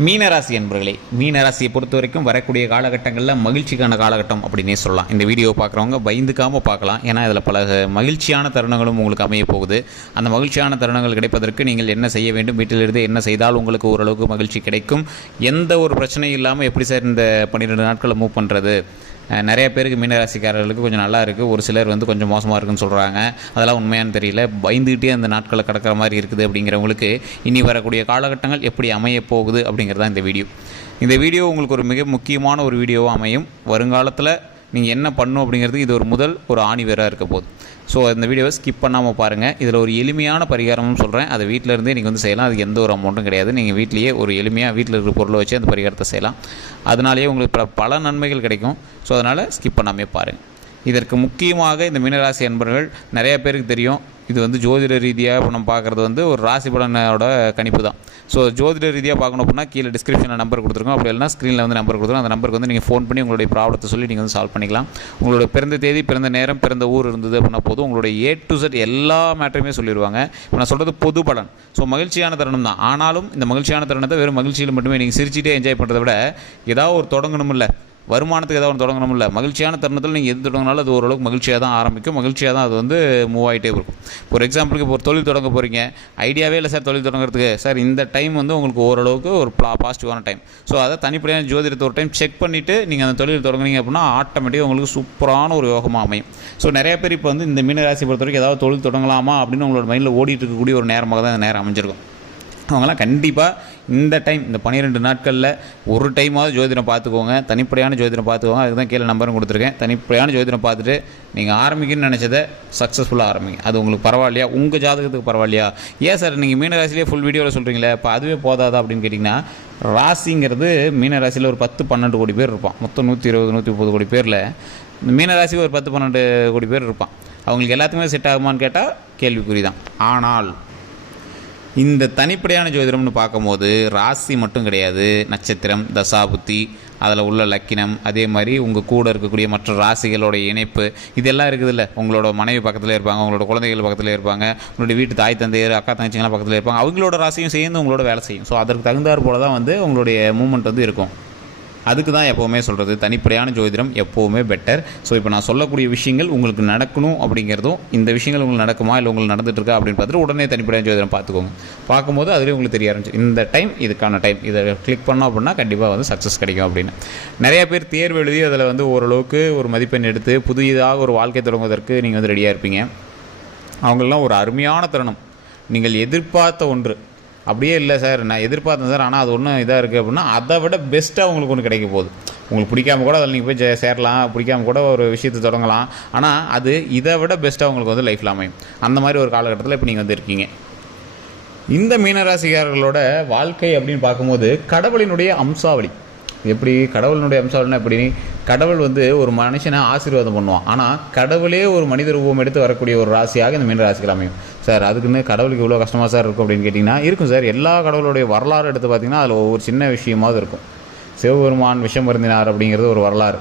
மீனராசி என்பர்களே, மீனராசியை பொறுத்த வரைக்கும் வரக்கூடிய காலகட்டங்களில் மகிழ்ச்சிக்கான காலகட்டம் அப்படின்னே சொல்லலாம். இந்த வீடியோவை பார்க்குறவங்க பயந்துக்காமல் பார்க்கலாம். ஏன்னா இதில் பல மகிழ்ச்சியான தருணங்களும் உங்களுக்கு அமைய போகுது. அந்த மகிழ்ச்சியான தருணங்கள் கிடைப்பதற்கு நீங்கள் என்ன செய்ய வேண்டும், வீட்டிலிருந்து என்ன செய்தால் உங்களுக்கு ஓரளவுக்கு மகிழ்ச்சி கிடைக்கும், எந்த ஒரு பிரச்சனையும் இல்லாமல் எப்படி சார் இந்த 12 நாட்களை மூவ் பண்ணுறது. நிறைய பேருக்கு மீனராசிக்காரர்களுக்கு கொஞ்சம் நல்லா இருக்குது, ஒரு சிலர் வந்து கொஞ்சம் மோசமாக இருக்குன்னு சொல்கிறாங்க. அதெல்லாம் உண்மையானு தெரியல. பயந்துக்கிட்டே அந்த நாட்களை கடக்கிற மாதிரி இருக்குது. அப்படிங்கிறவங்களுக்கு இனி வரக்கூடிய காலகட்டங்கள் எப்படி அமைய போகுது அப்படிங்கிறது தான் இந்த வீடியோ உங்களுக்கு ஒரு மிக முக்கியமான ஒரு வீடியோவாக அமையும். வருங்காலத்தில் நீங்கள் என்ன பண்ணணும் அப்படிங்கிறது இது ஒரு ஆணிவேராக இருக்க போகுது. ஸோ இந்த வீடியோவை ஸ்கிப் பண்ணாமல் பாருங்கள். இதில் ஒரு எளிமையான பரிகாரமும் சொல்கிறேன். அதை வீட்டில் இருந்தே நீங்கள் வந்து செய்யலாம். அதுக்கு எந்த ஒரு அமௌண்ட்டும் கிடையாது. நீங்கள் வீட்டிலேயே ஒரு எளிமையாக வீட்டில் இருக்கிற பொருளை வச்சு அந்த பரிகாரத்தை செய்யலாம். அதனாலேயே உங்களுக்கு பல நன்மைகள் கிடைக்கும். ஸோ அதனால் ஸ்கிப் பண்ணாமே பாருங்கள். இதற்கு முக்கியமாக இந்த மீனராசி அன்பர்கள் நிறைய பேருக்கு தெரியும். இது வந்து ஜோதிட ரீதியாக இப்போ நம்ம பார்க்குறது வந்து ஒரு ராசி பலனோட கணிப்பு தான். ஸோ ஜோதிட ரீதியாக பார்க்கணும் அப்படின்னா கீழே டிஸ்கிரிப்ஷனில் நம்பர் கொடுத்துருக்கோம். அப்படி இல்லைனா ஸ்க்ரீனில் வந்து நம்பர் கொடுத்துருக்கோம். அந்த நம்பருக்கு வந்து நீங்கள் ஃபோன் பண்ணி உங்களுடைய ப்ராப்ளத்தை சொல்லி நீங்கள் வந்து சால்வ் பண்ணிக்கலாம். உங்களோட பிறந்த தேதி, பிறந்த நேரம், பிறந்த ஊர் இருந்தது அப்படின்னா போதும், உங்களுடைய A to Z எல்லா மேட்டருமே சொல்லிடுவாங்க. இப்போ நான் சொல்கிறது பொது பலன். ஸோ மகிழ்ச்சியான தருணம் தான். ஆனாலும் இந்த மகிழ்ச்சியான தருணத்தை வெறும் மகிழ்ச்சியில் மட்டுமே நீங்கள் சிரிச்சிட்டே என்ஜாய் பண்ணுறதை விட ஏதாவது ஒரு தொடங்கணும் இல்லை, வருமானத்துக்கு ஏதாவது ஒன்று தொடங்கணும் இல்லை, மகிழ்ச்சியான தருணத்தில் நீங்கள் எது தொடங்கினாலும் அது ஓரளவுக்கு மகிழ்ச்சியாக தான் ஆரம்பிக்கும். மகிழ்ச்சியாக தான் அது வந்து மூவ் ஆகிட்டே இருக்கும். ஒரு எக்ஸாம்பிளுக்கு இப்போ ஒரு தொழில் தொடங்க போகிறீங்க, ஐடியாவே இல்லை சார் தொழில் தொடங்குறதுக்கு. சார் இந்த டைம் வந்து உங்களுக்கு ஓரளவுக்கு ஒரு பாசிட்டிவான டைம். ஸோ அதை தனிப்படையான ஜோதிடத்தை ஒரு டைம் செக் பண்ணிவிட்டு நீங்கள் அந்த தொழில் தொடங்குனீங்க அப்படின்னா ஆட்டோமேட்டிக்காக உங்களுக்கு சூப்பரான ஒரு யோகமாக அமையும். ஸோ நிறைய பேர் இப்போ வந்து இந்த மீனராசி பொறுத்த வரைக்கும் ஏதாவது தொழில் தொடங்கலாமா அப்படின்னு உங்களோட மைண்டில் ஓடிட்டு இருக்கக்கூடிய ஒரு நேரமாக தான் இந்த நேரம் அமைஞ்சிருக்கும். அவங்களாம் கண்டிப்பாக இந்த டைம், இந்த 12 நாட்களில் ஒரு டைமாவது ஜோதிடம் பார்த்துக்கோங்க. தனிப்படையான ஜோதிடம் பார்த்துக்கோங்க. அதுக்கு தான் கீழே நம்பரும் கொடுத்துருக்கேன். தனிப்படையான ஜோதிடம் பார்த்துட்டு நீங்கள் ஆரம்பிக்கணும்னு நினச்சதை சக்ஸஸ்ஃபுல்லாக ஆரம்பிங்க. அது உங்களுக்கு பரவாயில்லையா, உங்கள் ஜாதகத்துக்கு பரவாயில்லையா? ஏன் சார் நீங்கள் மீனராசிலே ஃபுல் வீடியோவில் சொல்கிறீங்களே, இப்போ அதுவே போதாதா அப்படின்னு கேட்டிங்கன்னா, ராசிங்கிறது மீனராசியில் ஒரு 10-12 கோடி பேர் இருப்பான். மொத்தம் 120-130 கோடி பேரில் இந்த மீனராசி ஒரு 10-12 கோடி பேர் இருப்பான். அவங்களுக்கு எல்லாத்துக்குமே செட் ஆகுமான்னு கேட்டால் கேள்விக்குறி தான். ஆனால் இந்த தனிப்படையான ஜோதிடம்னு பார்க்கும்போது ராசி மட்டும் கிடையாது, நட்சத்திரம், தசாபுத்தி, அதில் உள்ள லக்கினம், அதே மாதிரி உங்கள் கூட இருக்கக்கூடிய மற்ற ராசிகளோட இணைப்பு, இதெல்லாம் இருக்குதுல்ல. உங்களோட மனைவி பக்கத்தில் இருப்பாங்க, உங்களோட குழந்தைகள் பக்கத்தில் இருப்பாங்க, உங்களுடைய வீட்டு தாய் தந்தையர், அக்கா தங்கச்சிங்களாம் பக்கத்தில் இருப்பாங்க. அவங்களோட ராசியும் சேர்ந்து உங்களோட வேலை செய்யும். ஸோ அதற்கு தகுந்தாற் போல தான் வந்து உங்களுடைய மூமெண்ட் வந்து இருக்கும். அதுக்கு தான் எப்போவுமே சொல்கிறது தனிப்படையான ஜோதிடம் எப்போவுமே பெட்டர். ஸோ இப்போ நான் சொல்லக்கூடிய விஷயங்கள் உங்களுக்கு நடக்கணும் அப்படிங்கிறதும், இந்த விஷயங்கள் உங்களுக்கு நடக்குமா இல்லை உங்களுக்கு நடந்துட்டுருக்கா அப்படின்னு பார்த்துட்டு உடனே தனிப்படையான ஜோதிடம் பார்த்துக்கோங்க. பார்க்கும்போது அதுலேயே உங்களுக்கு தெரிய ஆரம்பிச்சு இந்த டைம் இதுக்கான டைம், இதை கிளிக் பண்ணோம் அப்படின்னா கண்டிப்பாக வந்து சக்ஸஸ் கிடைக்கும் அப்படின்னு. நிறைய பேர் தேர்வு எழுதி அதில் வந்து ஓரளவுக்கு ஒரு மதிப்பெண் எடுத்து புதிதாக ஒரு வாழ்க்கை தொடங்குவதற்கு நீங்கள் வந்து ரெடியாக இருப்பீங்க. அவங்களெலாம் ஒரு அருமையான தருணம். நீங்கள் எதிர்பார்த்த ஒன்று அப்படியே இல்லை சார், நான் எதிர்பார்த்தேன் சார், ஆனால் அது ஒன்றும் இதாக இருக்குது அப்படின்னா அதை விட பெஸ்ட்டாக உங்களுக்கு ஒன்று கிடைக்க போகுது. உங்களுக்கு பிடிக்காம கூட அதில் நீங்கள் போய் சேரலாம், பிடிக்காம கூட ஒரு விஷயத்தை தொடங்கலாம். ஆனால் அது இதை விட பெஸ்ட்டாக உங்களுக்கு வந்து லைஃப்பில் அமையும். அந்த மாதிரி ஒரு காலகட்டத்தில் இப்போ நீங்கள் வந்து இருக்கீங்க. இந்த மீனராசிக்காரர்களோட வாழ்க்கை அப்படின்னு பார்க்கும்போது கடவுளினுடைய அம்சாவளி எப்படி, கடவுளினுடைய அம்சாவளினா எப்படி, கடவுள் வந்து ஒரு மனுஷனை ஆசீர்வாதம் பண்ணுவான். ஆனால் கடவுளே ஒரு மனித ரூபம் எடுத்து வரக்கூடிய ஒரு ராசியாக இந்த மீனராசிகள் அமையும். சார் அதுக்குன்னு கடவுளுக்கு இவ்வளோ கஷ்டமாக சார் இருக்கும் அப்படின்னு கேட்டிங்கன்னா இருக்கும் சார். எல்லா கடவுளுடைய வரலாறு எடுத்து பார்த்திங்கன்னா அதில் ஒவ்வொரு சின்ன விஷயமாவது இருக்கும். சிவபெருமான் விஷம் வருந்தினார் அப்படிங்கிறது ஒரு வரலாறு.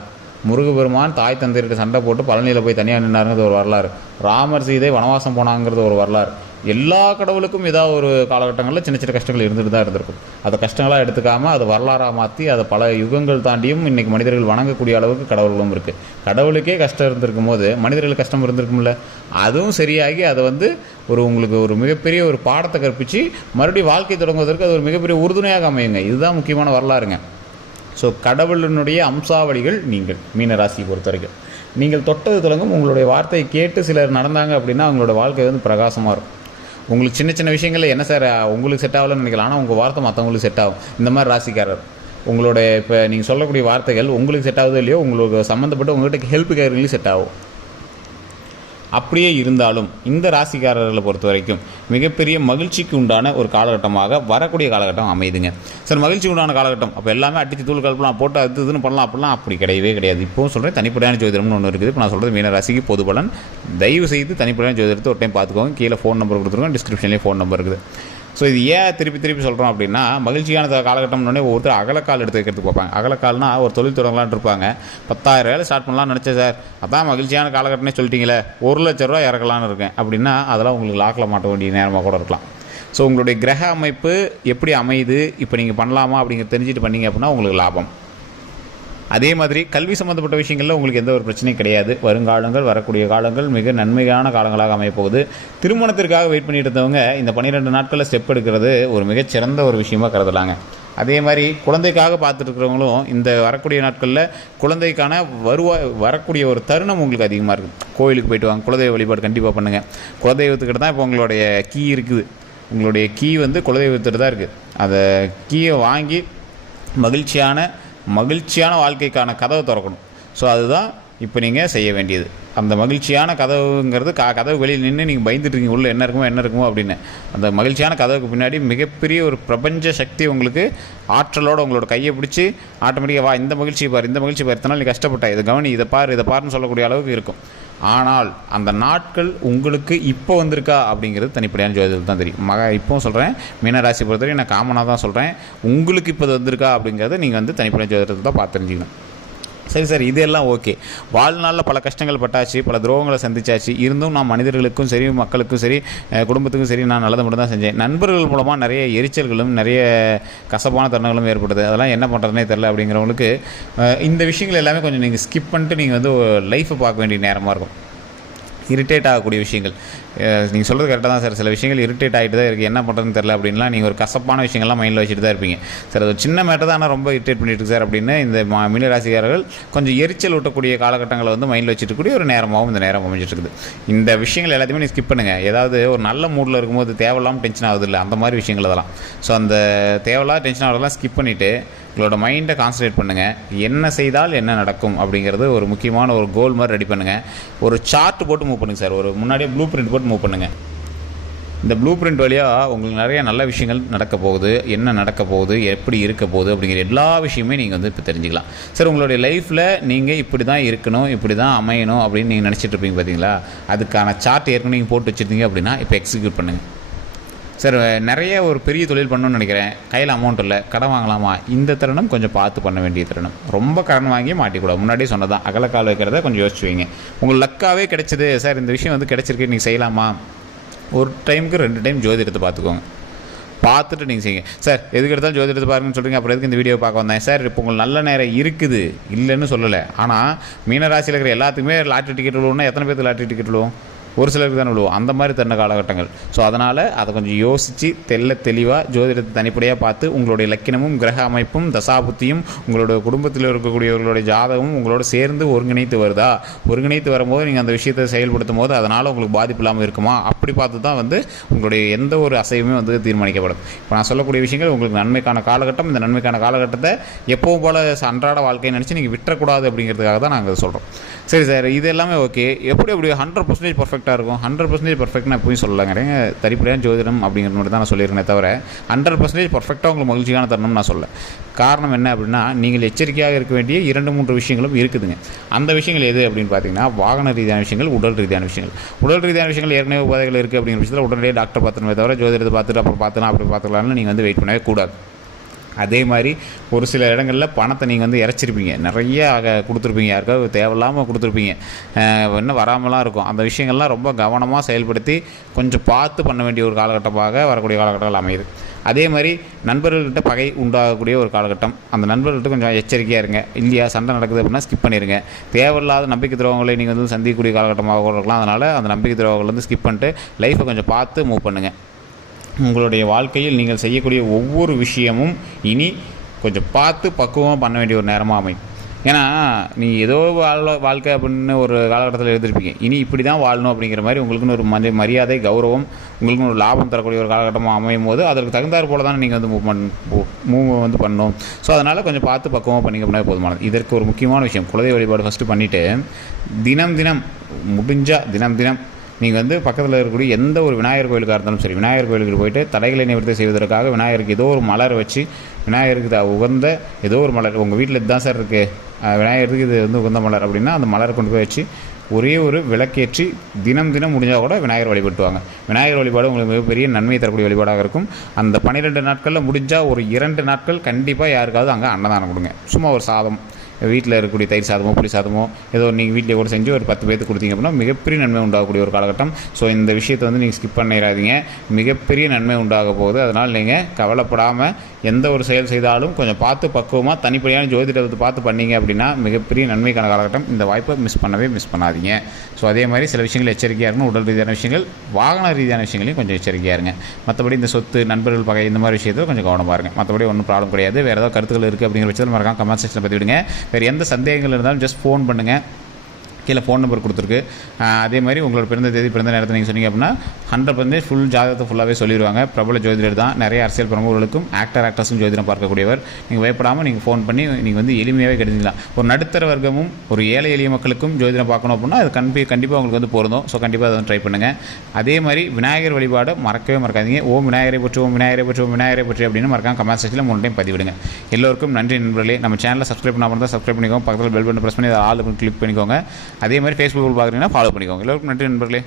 முருகபெருமான் தாய் தந்தையர்கிட்ட சண்டை போட்டு பழனியில் போய் தனியாக நின்னாருங்கிறது ஒரு வரலாறு. ராமர் சீதை வனவாசம் போனாங்கிறது ஒரு வரலாறு. எல்லா கடவுளுக்கும் ஏதாவது ஒரு காலகட்டங்களில் சின்ன சின்ன கஷ்டங்கள் இருந்துட்டு தான் இருந்திருக்கும். அதை கஷ்டங்களாக எடுத்துக்காமல் அதை வரலாறாக மாற்றி அதை பல யுகங்கள் தாண்டியும் இன்றைக்கி மனிதர்கள் வணங்கக்கூடிய அளவுக்கு கடவுள்களும் இருக்குது. கடவுளுக்கே கஷ்டம் இருந்திருக்கும் போது மனிதர்களுக்கு கஷ்டம் இருந்திருக்கும்ல. அதுவும் சரியாகி அதை வந்து உங்களுக்கு ஒரு மிகப்பெரிய ஒரு பாடத்தை கற்பித்து மறுபடியும் வாழ்க்கை தொடங்குவதற்கு அது ஒரு மிகப்பெரிய உறுதுணையாக அமையுங்க. இதுதான் முக்கியமான வரலாறுங்க. ஸோ கடவுளினுடைய அம்சாவளிகள் நீங்கள் மீனராசியை பொறுத்த வரைக்கும் நீங்கள் தொட்டது தொடங்கும். உங்களுடைய வார்த்தையை கேட்டு சிலர் நடந்தாங்க அப்படின்னா அவங்களோட வாழ்க்கை வந்து பிரகாசமாக இருக்கும். உங்களுக்கு சின்ன சின்ன விஷயங்களில் என்ன சார் உங்களுக்கு செட் ஆகலன்னு நினைக்கலாம், ஆனால் உங்கள் வார்த்தை மற்றவங்களுக்கு செட் ஆகும். இந்த மாதிரி ராசிக்காரர் உங்களோட இப்போ நீங்கள் சொல்லக்கூடிய வார்த்தைகள் உங்களுக்கு செட் ஆகுதோ இல்லையோ, உங்களுக்கு சம்மந்தப்பட்ட உங்கள்கிட்ட ஹெல்ப் கேட்குறவங்களுக்கு செட் ஆகும். அப்படியே இருந்தாலும் இந்த ராசிக்காரர்களை பொறுத்த வரைக்கும் மிகப்பெரிய மகிழ்ச்சிக்கு உண்டான ஒரு காலகட்டமாக வரக்கூடிய காலகட்டம் அமையுதுங்க. சார் மகிழ்ச்சி உண்டான காலகட்டம் அப்போ எல்லாமே அடித்து தூள் கலப்பலாம், போட்டு அது இதுன்னு பண்ணலாம் அப்படிலாம் அப்படி கிடையவே கிடையாது. இப்போவும் சொல்கிறேன் தனிப்படையான ஜோதிடம்னு ஒன்று இருக்குது. இப்போ நான் சொல்கிறது மீனராசிக்கு பொது பலன். தயவு செய்து தனிப்படையான ஜோதிடத்தை ஒரு டைம் பார்த்துக்கோங்க. கீழே ஃபோன் நம்பர் கொடுத்துருக்கோம், டிஸ்கிரிப்ஷன்லேயே ஃபோன் நம்பர் இருக்குது. ஸோ இது ஏன் திருப்பி சொல்கிறோம் அப்படின்னா, மகிழ்ச்சியான காலகட்டம்னே ஒவ்வொருத்தர் அகலக்கால் எடுத்து வைக்கிறதுக்கு பார்ப்பாங்க. அகலக்கால்னா ஒரு தொழில் தொடங்கலான்னு இருப்பாங்க. 10,000 ஸ்டார்ட் பண்ணலாம்னு நினச்சேன் சார், அதான் மகிழ்ச்சியான காலகட்டம்னே சொல்லிட்டீங்களே, 1 லட்ச ரூபா இறக்கலான்னு இருக்கேன் அப்படின்னா அதெல்லாம் உங்களுக்கு லாக்கில் மாட்ட வேண்டிய நேரமாக கூட இருக்கலாம். ஸோ உங்களுடைய கிரக அமைப்பு எப்படி அமையுது, இப்போ நீங்கள் பண்ணலாமா அப்படிங்கிறத தெரிஞ்சுட்டு பண்ணீங்க அப்படின்னா உங்களுக்கு லாபம். அதே மாதிரி கல்வி சம்மந்தப்பட்ட விஷயங்களில் உங்களுக்கு எந்த ஒரு பிரச்சனையும் கிடையாது. வருங்காலங்கள், வரக்கூடிய காலங்கள் மிக நன்மையான காலங்களாக அமையப்போகுது. திருமணத்திற்காக வெயிட் பண்ணிட்டு இருந்தவங்க இந்த 12 நாட்களில் ஸ்டெப் எடுக்கிறது ஒரு மிகச்சிறந்த ஒரு விஷயமாக கருதலாங்க. அதே மாதிரி குழந்தைக்காக பார்த்துட்டு இருக்கிறவங்களும் இந்த வரக்கூடிய நாட்களில் குழந்தைக்கான வரக்கூடிய ஒரு தருணம் உங்களுக்கு அதிகமாக இருக்குது. கோயிலுக்கு போயிட்டு வாங்க, குலதெய்வ வழிபாடு கண்டிப்பாக பண்ணுங்கள். குலதெய்வத்துக்கிட்ட தான் இப்போ உங்களுடைய கீ இருக்குது. உங்களுடைய கீ குலதெய்வத்திட்ட தான் இருக்குது. அதை கீயை வாங்கி மகிழ்ச்சியான வாழ்க்கைக்கான கதவை திறக்கணும். ஸோ அதுதான் இப்போ நீங்கள் செய்ய வேண்டியது. அந்த மகிழ்ச்சியான கதவுங்கிறது கதவு வெளியில் நின்று நீங்கள் பயந்துட்டுருக்கீங்க, உள்ளே என்ன இருக்குமோ அப்படின்னு. அந்த மகிழ்ச்சியான கதவுக்கு பின்னாடி மிகப்பெரிய ஒரு பிரபஞ்ச சக்தி உங்களுக்கு ஆற்றலோடு உங்களோட கையை பிடிச்சி ஆட்டோமேட்டிக்காக வா, இந்த மகிழ்ச்சி பார், இத்தனை நாள் நீ கஷ்டப்பட்ட, இதை கவனி, இதை பாருன்னு சொல்லக்கூடிய அளவுக்கு இருக்கும். ஆனால் அந்த நாட்கள் உங்களுக்கு இப்போ வந்திருக்கா அப்படிங்கிறது தனிப்படையான ஜோதிடத்தில் தான் தெரியும். இப்போவும் சொல்கிறேன், மீனராசி பொறுத்தவரை நான் காமனாக தான் சொல்கிறேன். உங்களுக்கு இப்போ வந்திருக்கா அப்படிங்கிறத நீங்கள் தனிப்படையான ஜோதிடத்தில் தான் பார்த்து தெரிஞ்சுக்கணும். சரி சார், இதெல்லாம் ஓகே. வாழ்நாளில் பல கஷ்டங்கள் பட்டாச்சு, பல துரோகங்களை சந்திச்சாச்சு. இருந்தும் நான் மனிதர்களுக்கும் சரி, மக்களுக்கும் சரி, குடும்பத்துக்கும் சரி நான் நல்லது மட்டும் தான் செஞ்சேன். நண்பர்கள் மூலமாக நிறைய எரிச்சல்களும் நிறைய கசப்பான தருணங்களும் ஏற்படுது. அதெல்லாம் என்ன பண்ணுறதுனே தெரில அப்படிங்கிறவங்களுக்கு இந்த விஷயங்கள் எல்லாமே கொஞ்சம் நீங்கள் ஸ்கிப் பண்ணிட்டு நீங்கள் லைஃப்பை பார்க்க வேண்டிய நேரமாக இருக்கும். இரிட்டேட் ஆகக்கூடிய விஷயங்கள் நீங்கள் சொல்கிறது கரெக்டாக தான் சார். சில விஷயங்கள் இரிட்டேட் ஆகிட்டு தான் இருக்குது, என்ன பண்ணுறதுன்னு தெரில அப்படின்லாம் நீங்கள் ஒரு கசப்பான விஷயங்கள்லாம் மைண்டில் வச்சுட்டு தான் இருப்பீங்க. சார் அது ஒரு சின்ன மேட்டர் தான், ஆனால் ரொம்ப இரிட்டேட் பண்ணிட்டு இருக்கு சார் அப்படின்னு இந்த மீனராசிக்காரர்கள் கொஞ்சம் எரிச்சல் ஊட்டக்கூடிய காலகட்டங்களை மைண்டில் வச்சுட்டு கூடிய ஒரு நேரமாகவும் இந்த நேரம் அமைஞ்சிட்டு இருக்குது. இந்த விஷயங்கள் எல்லாத்தையுமே நீங்கள் ஸ்கிப் பண்ணுங்கள். ஏதாவது ஒரு நல்ல மூடில் இருக்கும்போது தேவையில்லாமல் டென்ஷன் ஆகுது இல்லை, அந்த மாதிரி விஷயங்கள் அதெல்லாம். ஸோ அந்த தேவையில்லாத டென்ஷன் ஆகிறதெல்லாம் ஸ்கிப் பண்ணிவிட்டு உங்களோட மைண்டை கான்சன்ட்ரேட் பண்ணுங்கள். என்ன செய்தால் என்ன நடக்கும் அப்படிங்கிறது ஒரு முக்கியமான ஒரு கோல் மாதிரி ரெடி பண்ணுங்கள். ஒரு சார்ட் போட்டு மூவ் பண்ணுங்கள் சார். ஒரு முன்னாடியே ப்ளூ பிரிண்ட் போட்டு மூவ் பண்ணுங்கள். இந்த ப்ளூ பிரிண்ட் வழியாக உங்களுக்கு நிறைய நல்ல விஷயங்கள் நடக்க போகுது, என்ன நடக்க போகுது, எப்படி இருக்க போகுது அப்படிங்கிற எல்லா விஷயமே நீங்கள் இப்போ தெரிஞ்சுக்கலாம். சார் உங்களுடைய லைஃப்பில் நீங்கள் இப்படி தான் இருக்கணும், இப்படி தான் அமையணும் அப்படின்னு நீங்கள் நினச்சிட்டு இருப்பீங்க பார்த்தீங்களா, அதுக்கான சார்ட் ஏற்கனவே நீங்கள் போட்டு வச்சுருந்தீங்க அப்படின்னா இப்போ எக்ஸிக்யூட் பண்ணுங்கள். சார் நிறைய ஒரு பெரிய தொழில் பண்ணணும்னு நினைக்கிறேன், கையில் அமௌண்ட் இல்லை, கடன் வாங்கலாமா, இந்த தருணம் கொஞ்சம் பார்த்து பண்ண வேண்டிய தருணம். ரொம்ப கடன் வாங்கி மாட்டிக்கூடாது. முன்னாடியே சொன்னதான், அகலக்கால் வைக்கிறத கொஞ்சம் யோசிச்சு வைங்க. உங்களுக்கு லக்காகவே கிடைச்சிது சார், இந்த விஷயம் கிடைச்சிருக்கு, நீங்கள் செய்யலாமா, ஒரு டைமுக்கு 2 டைம் ஜோதிடத்தை பார்த்துக்கோங்க. பார்த்துட்டு நீங்கள் செய்யுங்க. சார் எதுக்கு எடுத்தாலும் ஜோதிடத்தை பாருங்கன்னு சொல்கிறீங்க, அப்புறம் எதுக்கு இந்த வீடியோ பார்க்க வந்தேன் சார். இப்போ உங்களுக்கு நல்ல நேரம் இருக்குது, இல்லைன்னு சொல்லலை. ஆனால் மீனராசியில் இருக்கிற எல்லாத்துக்குமே லாட்ரி டிக்கெட் விழுவோம்னா எத்தனை பேருக்கு லாட்ரி டிக்கெட் விழுவோம்? ஒரு சிலருக்கு தானே விழுவோம். அந்த மாதிரி தருண காலகட்டங்கள். ஸோ அதனால் அதை கொஞ்சம் யோசித்து தெளிவாக ஜோதிடத்தை தனிப்படையாக பார்த்து உங்களுடைய லக்கினமும் கிரக அமைப்பும் தசாபுத்தியும் உங்களோட குடும்பத்தில் இருக்கக்கூடியவர்களுடைய ஜாதகமும் உங்களோட சேர்ந்து ஒருங்கிணைத்து வருதா, ஒருங்கிணைத்து வரும்போது நீங்கள் அந்த விஷயத்தை செயல்படுத்தும் போது அதனால் உங்களுக்கு பாதிப்பு இல்லாமல் இருக்குமா, அப்படி பார்த்து தான் உங்களுடைய எந்த ஒரு அசைவுமே தீர்மானிக்கப்படும். இப்போ நான் சொல்லக்கூடிய விஷயங்கள் உங்களுக்கு நன்மைக்கான காலகட்டம். இந்த நன்மைக்கான காலகட்டத்தை எப்பவும் போல் அன்றாட வாழ்க்கையை நினச்சி நீங்கள் விட்டுறக்கூடாது அப்படிங்கிறதுக்காக தான் நாங்கள் சொல்கிறோம். சரி சார், இது எல்லாமே ஓகே. எப்படி 100% பர்ஃபெக்டாக இருக்கும்? 100% பர்ஃபெக்ட் நான் எப்பவும் சொல்லலாங்க. தனிப்படையான ஜோதிடம் அப்படிங்கிற மட்டும் தான் நான் சொல்லியிருக்கேனே தவிர 100% பர்ஃபெக்டாக உங்களுக்கு மகிழ்ச்சியான தருணம் நான் சொல்ல. காரணம் என்ன அப்படின்னா, நீங்கள் எச்சரிக்கையாக இருக்க வேண்டிய 2-3 விஷயங்களும் இருக்குதுங்க. அந்த விஷயங்கள் எது அப்படின்னு பார்த்தீங்கன்னா, வாகன ரீதியான விஷயங்கள், உடல் ரீதியான விஷயங்கள். உடல் ரீதியான விஷயங்கள் ஏற்கனவே உபாதைகள் இருக்குது அப்படிங்கிற விஷயத்தில் உடனடியே டாக்டர் பார்த்துமே தவிர ஜோதிடத்தை பார்த்துட்டு அப்புறம் பார்த்துலாம் அப்படி பார்த்துக்கலாம்னு நீங்கள் வெயிட் பண்ணவே கூடாது. அதே மாதிரி ஒரு சில இடங்களில் பணத்தை நீங்கள் இறச்சிருப்பீங்க, நிறைய கொடுத்துருப்பீங்க, யாருக்காவது தேவையில்லாமல் கொடுத்துருப்பீங்க, இன்னும் வராமலாம் இருக்கும். அந்த விஷயங்கள்லாம் ரொம்ப கவனமாக செயல்படுத்தி கொஞ்சம் பார்த்து பண்ண வேண்டிய ஒரு காலகட்டமாக வரக்கூடிய காலகட்டங்கள் அமையுது. அதே மாதிரி நண்பர்கள்கிட்ட பகை உண்டாகக்கூடிய ஒரு காலகட்டம். அந்த நண்பர்கள்கிட்ட கொஞ்சம் எச்சரிக்கையாக இருங்க. இல்லையா, சண்டை நடக்குது அப்படின்னா ஸ்கிப் பண்ணிடுங்க. தேவையில்லாத நம்பிக்கை துரோகங்களை நீங்கள் சந்திக்கக்கூடிய காலகட்டமாக இருக்கலாம். அதனால் அந்த நம்பிக்கை துரோகங்கள் ஸ்கிப் பண்ணிட்டு லைஃப்பை கொஞ்சம் பார்த்து மூவ் பண்ணுங்கள். உங்களுடைய வாழ்க்கையில் நீங்கள் செய்யக்கூடிய ஒவ்வொரு விஷயமும் இனி கொஞ்சம் பார்த்து பக்குவமாக பண்ண வேண்டிய ஒரு நேரமாக அமையும். ஏன்னா நீங்கள் ஏதோ வாழ்க்கை அப்படின்னு ஒரு காலகட்டத்தில் எழுதிருப்பீங்க, இனி இப்படி தான் வாழணும் அப்படிங்கிற மாதிரி உங்களுக்குன்னு ஒரு மரியாதை, கௌரவம், உங்களுக்குன்னு ஒரு லாபம் தரக்கூடிய ஒரு காலகட்டமாக அமையும் போது அதற்கு தகுந்தாற் போல தானே நீங்கள் மூவ் பண்ணணும். ஸோ அதனால் கொஞ்சம் பார்த்து பக்குவமாக பண்ணிக்க போனால் போதுமானது. இதற்கு ஒரு முக்கியமான விஷயம், குலதெய்வ வழிபாடு ஃபஸ்ட்டு பண்ணிவிட்டு தினம் முடிஞ்சால் தினம் நீங்கள் பக்கத்தில் இருக்கக்கூடிய எந்த ஒரு விநாயகர் கோயிலுக்காக இருந்தாலும் சரி, விநாயகர் கோயிலுக்கு போயிட்டு தடைகளை நிவர்த்தி செய்வதற்காக விநாயகருக்கு ஏதோ ஒரு மலர் வச்சு, விநாயகருக்கு உகந்த ஏதோ ஒரு மலர், உங்கள் வீட்டில் இதுதான் சார் இருக்குது, விநாயகருக்கு இது உகந்த மலர் அப்படின்னா அந்த மலரை கொண்டு போய் வச்சு ஒரே ஒரு விளக்கேற்றி தினம் முடிஞ்சால் கூட விநாயகர் வழிபட்டுவாங்க. விநாயகர் வழிபாடு உங்களுக்கு மிகப்பெரிய நன்மை தரக்கூடிய வழிபாடாக இருக்கும். அந்த 12 நாட்களில் முடிஞ்சால் ஒரு 2 நாட்கள் கண்டிப்பாக யாருக்காவது அங்கே அன்னதானம் கொடுங்க. சும்மா ஒரு சாதம் வீட்டில் இருக்கக்கூடிய தயிர் சாதமோ புளி சாதமோ ஏதோ நீங்கள் வீட்டிலே கூட செஞ்சு ஒரு 10 பேருக்கு கொடுத்தீங்க அப்படின்னா மிகப்பெரிய நன்மை உண்டாகக்கூடிய ஒரு காலகட்டம். ஸோ இந்த விஷயத்தை வந்து நீங்கள் ஸ்கிப் பண்ணிடாதீங்க. மிகப்பெரிய நன்மை உண்டாக போகுது. அதனால் நீங்கள் கவலைப்படாமல் எந்த ஒரு செயல் செய்தாலும் கொஞ்சம் பார்த்து பக்குவமாக தனிப்படையான ஜோதிடத்தை பார்த்து பண்ணீங்க அப்படின்னா மிகப்பெரிய நன்மைக்கான காலகட்டம். இந்த வாய்ப்பை மிஸ் பண்ணாதீங்க. ஸோ அதே மாதிரி சில விஷயங்கள் எச்சரிக்கையாக இருக்கணும். உடல் ரீதியான விஷயங்கள், வாகன ரீதியான விஷயங்களையும் கொஞ்சம் எச்சரிக்கையாக இருங்க. மற்றபடி இந்த சொத்து, நண்பர்கள், பகை இந்த மாதிரி விஷயத்தில் கொஞ்சம் கவனமாக இருங்க. மற்றபடி ஒன்றும் ப்ராப்ளம் கிடையாது. வேறு ஏதாவது கருத்துக்கள் இருக்குது அப்படிங்கிற பட்சத்தில் மறக்காம கமெண்ட் செக்ஷனில் பதிவிடுங்க. வேறு எந்த சந்தேகங்கள் இருந்தாலும் ஜஸ்ட் ஃபோன் பண்ணுங்கள். கீழே ஃபோன் நம்பர் கொடுத்துருக்கு. அதே மாதிரி உங்களோட பிறந்த தேதி, பிறந்த நேரத்தை நீங்கள் சொன்னீங்க அப்படின்னா 100% ஃபுல் ஜாதகத்தை ஃபுல்லாகவே சொல்லிடுவாங்க. பிரபல ஜோதிடர் தான். நிறைய அரசியல் பிரமுகர்களுக்கும் ஆக்டர்ஸும் ஜோதிடம் பார்க்கக்கூடியவர். நீங்கள் பயப்படாமல் நீங்கள் ஃபோன் பண்ணி நீங்கள் வந்து எளிமையாகவே கிடைச்சிக்கலாம். ஒரு நடுத்தர வர்க்கமும் ஒரு ஏழை எளிய மக்களுக்கும் ஜோதிடம் பார்க்கணும் அப்படின்னா அது கண்டிப்பாக உங்களுக்கு வந்து பொருந்தும். ஸோ கண்டிப்பாக அதை ட்ரை பண்ணுங்கள். அதே மாதிரி விநாயகர் வழிபாடு மறக்கவே மறக்காதீங்க. ஓம் விநாயகரை பற்றி, ஓம் விநாயகரை பற்றி, ஓம் விநாயகரை பற்றி அப்படின்னு மறக்காம கமெண்ட் செக்ஷனில் 3 டைம் பதிவிடுங்க. எல்லோருக்கும் நன்றி நண்பர்களே. நம்ம சேனலை சப்ஸ்கிரைப் பண்ணாமல் தான் சப்ஸ்கிரைப் பண்ணிக்கோங்க. பக்கத்தில் பெல் பட்டன் ப்ரெஸ் பண்ணி அதை ஆல் கிளிக் பண்ணிக்கோங்க. அதே மாதிரி ஃபேஸ்புக்கில் பார்க்குறீங்கன்னா ஃபாலோ பண்ணிக்கோங்க. எல்லோருக்கும் நன்றி நண்பர்களே.